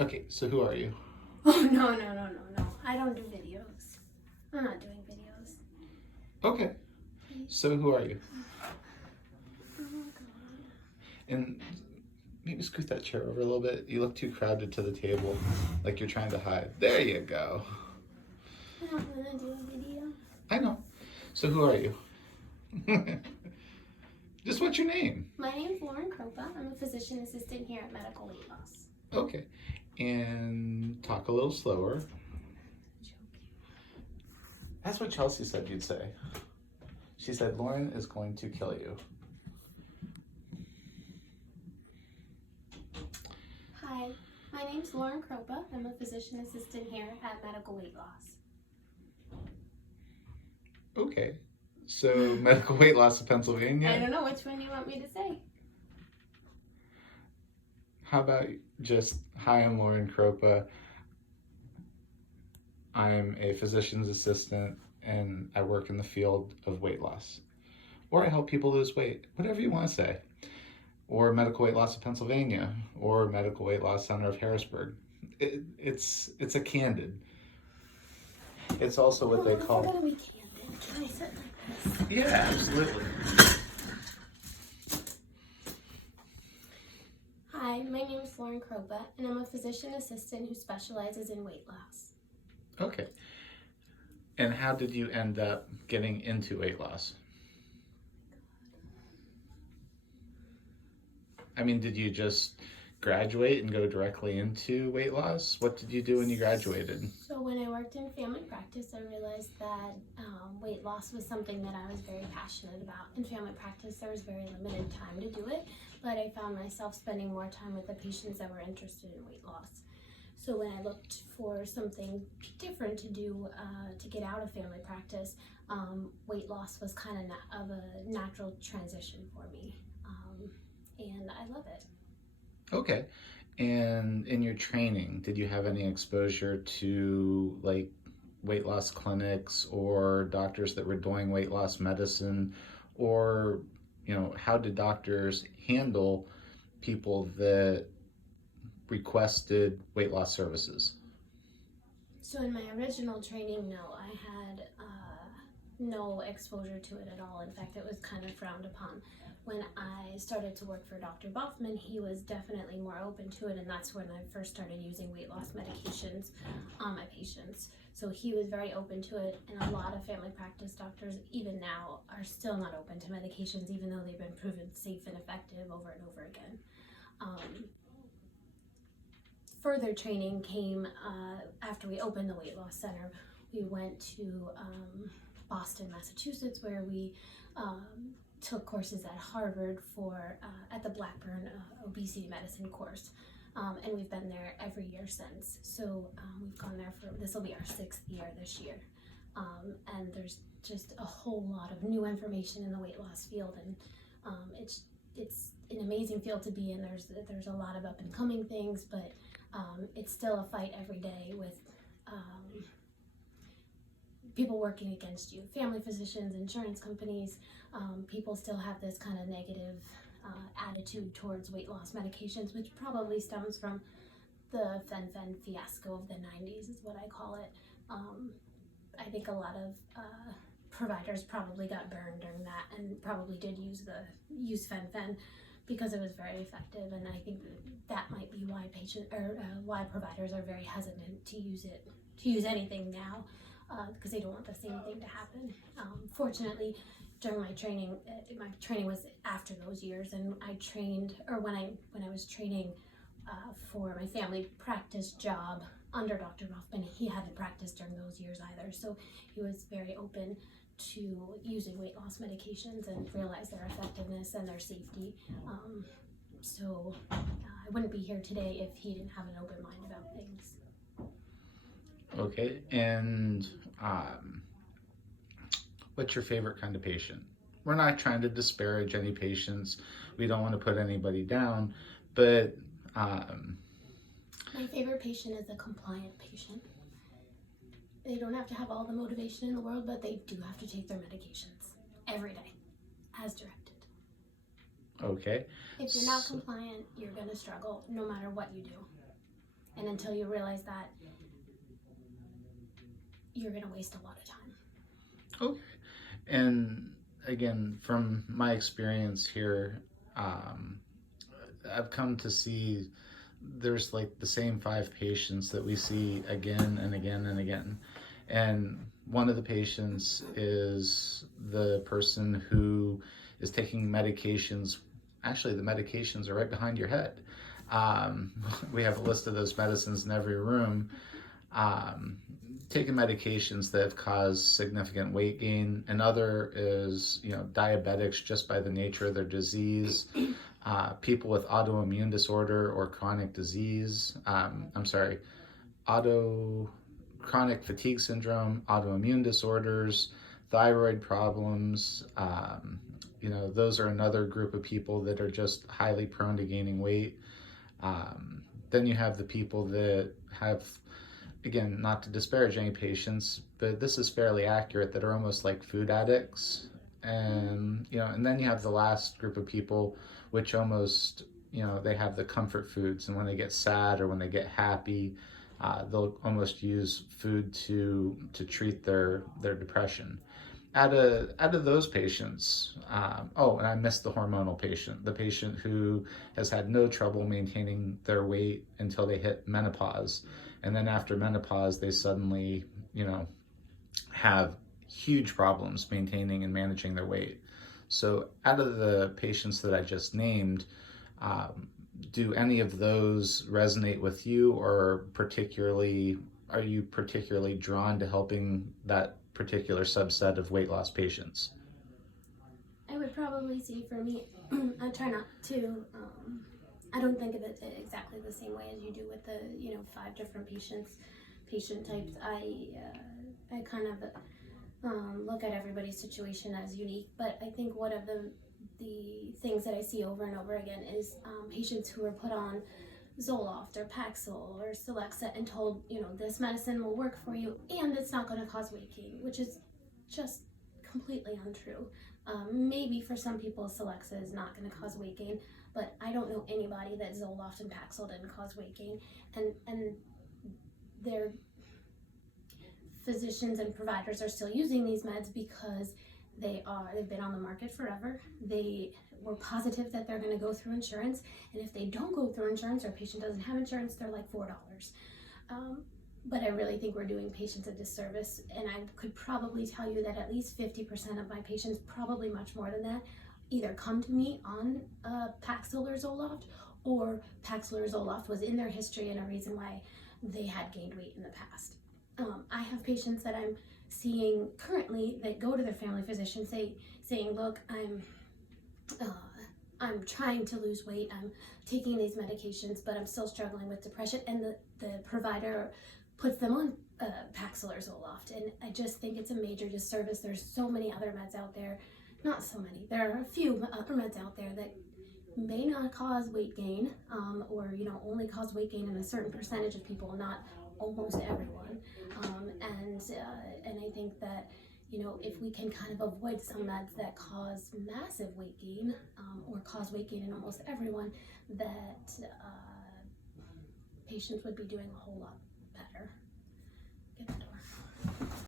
Okay, so who are you? Oh, no. I don't do videos. I'm not doing videos. Okay, so who are you? Oh, God. And maybe scoot that chair over a little bit. You look too crowded to the table, like you're trying to hide. There you go. I don't want to do a video. I know. So who are you? Just what's your name? My name's Lauren Kropa. I'm a physician assistant here at Medical Weight Loss. Okay. And talk a little slower. That's what Chelsea said you'd say. She said Lauren is going to kill you. Hi, my name's Lauren Kropa. I'm a physician assistant here at Medical Weight Loss. Okay. So Medical Weight Loss of Pennsylvania. I don't know which one you want me to say. How about just, hi, I'm Lauren Kropa. I'm a physician's assistant and I work in the field of weight loss. Or I help people lose weight, whatever you want to say. Or Medical Weight Loss of Pennsylvania, or Medical Weight Loss Center of Harrisburg. It's a candid. It's also what they If we're call. gonna be candid, can I sit like this? Yeah, absolutely. Hi, my name is Lauren Kropa, and I'm a physician assistant who specializes in weight loss. Okay. And how did you end up getting into weight loss? I mean, did you just graduate and go directly into weight loss? What did you do when you graduated? So when I worked in family practice, I realized that weight loss was something that I was very passionate about. In family practice, there was very limited time to do it, but I found myself spending more time with the patients that were interested in weight loss. So when I looked for something different to do to get out of family practice, weight loss was kind of a natural transition for me, and I love it. Okay. And in your training, did you have any exposure to like weight loss clinics or doctors that were doing weight loss medicine? Or, how did doctors handle people that requested weight loss services? So in my original training, no, I had no exposure to it at all. In fact, it was kind of frowned upon. When I started to work for Dr. Buffman, he was definitely more open to it, and that's when I first started using weight loss medications on my patients. So he was very open to it, and a lot of family practice doctors, even now, are still not open to medications, even though they've been proven safe and effective over and over again. Further training came after we opened the weight loss center. We went to Boston, Massachusetts, where we took courses at Harvard at the Blackburn obesity medicine course. And we've been there every year since. So we've gone there this will be our 6th year this year. And there's just a whole lot of new information in the weight loss field, and it's an amazing field to be in. There's a lot of up and coming things, but it's still a fight every day with people working against you, family physicians, insurance companies. People still have this kind of negative attitude towards weight loss medications, which probably stems from the fen-phen fiasco of the 90s is what I call it. I think a lot of providers probably got burned during that and probably did use fen-phen because it was very effective, and I think that might be why why providers are very hesitant to use anything now, because they don't want the same thing to happen. Fortunately, during my training was after those years, and I trained, or when I was training for my family practice job under Dr. Rothman, he hadn't practiced during those years either, so he was very open to using weight loss medications and realize their effectiveness and their safety. So I wouldn't be here today if he didn't have an open mind about things. Okay. And what's your favorite kind of patient? We're not trying to disparage any patients. We don't want to put anybody down, but my favorite patient is a compliant patient. They don't have to have all the motivation in the world, but they do have to take their medications every day, as directed. Okay. If you're not compliant, you're going to struggle no matter what you do. And until you realize that, you're going to waste a lot of time. Okay. And again, from my experience here, um, I've come to see there's like the same five patients that we see again and again and again. And one of the patients is the person who is taking medications. Actually, the medications are right behind your head. Um, we have a list of those medicines in every room. Um, Taking medications that have caused significant weight gain. Another is, diabetics just by the nature of their disease. People with autoimmune disorder or chronic disease. I'm sorry, chronic fatigue syndrome, autoimmune disorders, thyroid problems. Those are another group of people that are just highly prone to gaining weight. Then you have the people that have, again, not to disparage any patients, but this is fairly accurate, that are almost like food addicts. And then you have the last group of people, which almost, they have the comfort foods, and when they get sad or when they get happy, they'll almost use food to treat their depression. Out of those patients, and I missed the hormonal patient, the patient who has had no trouble maintaining their weight until they hit menopause, and then after menopause, they suddenly, have huge problems maintaining and managing their weight. So, out of the patients that I just named, um, do any of those resonate with you, or particularly are you particularly drawn to helping that particular subset of weight loss patients? I would probably say for me, I try not to. I don't think of it exactly the same way as you do with the 5 different patient types. I kind of look at everybody's situation as unique, but I think one of the things that I see over and over again is patients who are put on Zoloft or Paxil or Celexa and told, this medicine will work for you and it's not going to cause weight gain, which is just completely untrue. Maybe for some people Celexa is not going to cause weight gain, but I don't know anybody that Zoloft and Paxil didn't cause weight gain, and their physicians and providers are still using these meds because they've been on the market forever. They were positive that they're going to go through insurance, and if they don't go through insurance or a patient doesn't have insurance, they're like $4. But I really think we're doing patients a disservice, and I could probably tell you that at least 50% of my patients, probably much more than that, either come to me on Paxil or Zoloft, or Paxil or Zoloft was in their history and a reason why they had gained weight in the past. I have patients that I'm seeing currently that go to their family physician saying, look, I'm trying to lose weight, I'm taking these medications, but I'm still struggling with depression, and the provider puts them on Paxil or Zoloft, and I just think it's a major disservice. There's so many other meds out there, not so many, there are a few other meds out there that may not cause weight gain, or only cause weight gain in a certain percentage of people, not almost everyone. And I think that if we can kind of avoid some meds that cause massive weight gain, or cause weight gain in almost everyone, that patients would be doing a whole lot better.